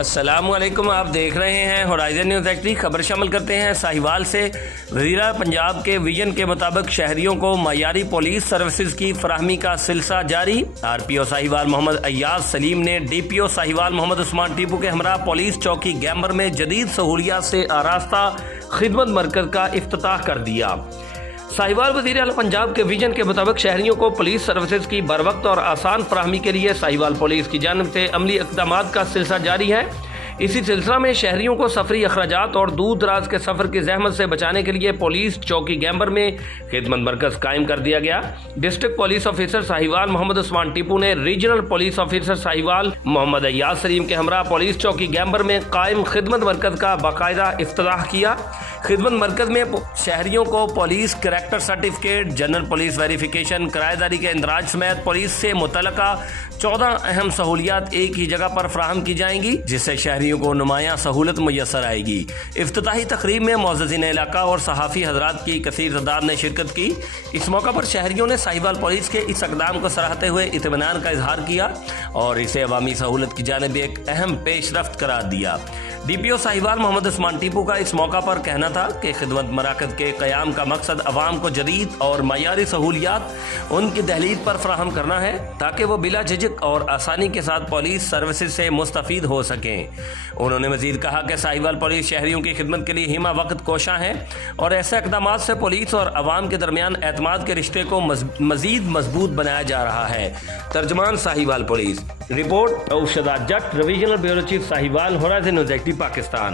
السلام علیکم، آپ دیکھ رہے ہیں ہورائزن نیوز ایکٹی۔ خبر شامل کرتے ہیں ساہیوال سے۔ وزیر پنجاب کے ویژن کے مطابق شہریوں کو معیاری پولیس سروسز کی فراہمی کا سلسلہ جاری۔ آر پی او ساہیوال محمد ایاز سلیم نے ڈی پی او ساہیوال محمد عثمان ٹیپو کے ہمراہ پولیس چوکی گیمبر میں جدید سہولیات سے آراستہ خدمت مرکز کا افتتاح کر دیا۔ ساہیوال وزیر اعلیٰ پنجاب کے ویژن کے مطابق شہریوں کو پولیس سروسز کی بروقت اور آسان فراہمی کے لیے ساہیوال پولیس کی جانب سے عملی اقدامات کا سلسلہ جاری ہے۔ اسی سلسلہ میں شہریوں کو سفری اخراجات اور دور دراز کے سفر کی زحمت سے بچانے کے لیے پولیس چوکی گیمبر میں خدمت مرکز قائم کر دیا گیا۔ District police officer Sahiwal Muhammad Usman Tipu نے ریجنل پولیس آفیسر ساہیوال محمد ایاز سلیم کے ہمراہ پولیس چوکی گیمبر میں قائم خدمت مرکز کا باقاعدہ افتتاح کیا۔ خدمت مرکز میں شہریوں کو police character certificate, general police verification, کرایہ داری کے اندراج سمیت پولیس سے متعلقہ 14 اہم سہولیات ایک ہی جگہ پر فراہم کی جائیں گی، جس سے شہریوں کو نمایاں سہولت میسر آئے گی۔ افتتاحی تقریب میں معززین علاقہ اور صحافی حضرات کی کثیر تعداد نے شرکت کی۔ اس موقع پر شہریوں نے ساہیوال پولیس کے اس اقدام کو سراہتے ہوئے اطمینان کا اظہار کیا اور اسے عوامی سہولت کی جانب ایک اہم پیش رفت قرار دیا۔ ڈی پی او ساہیوال محمد عثمان ٹیپو کا اس موقع پر کہنا تھا کہ خدمت مراکز کے قیام کا مقصد عوام کو جدید اور معیاری سہولیات ان کی دہلیز پر فراہم کرنا ہے تاکہ وہ بلا جھجک اور آسانی کے ساتھ پولیس سروسز سے مستفید ہو سکیں۔ انہوں نے مزید کہا کہ ساہیوال پولیس شہریوں کی خدمت کے لیے ہمہ وقت کوشاں ہے اور ایسے اقدامات سے پولیس اور عوام کے درمیان اعتماد کے رشتے کو مزید مضبوط بنایا جا رہا ہے۔ ترجمان ساہیوال پولیس۔ رپورٹ اوشدا جٹ، regional bureau chief Sahiwal, Horizon News ایکٹی، پاکستان۔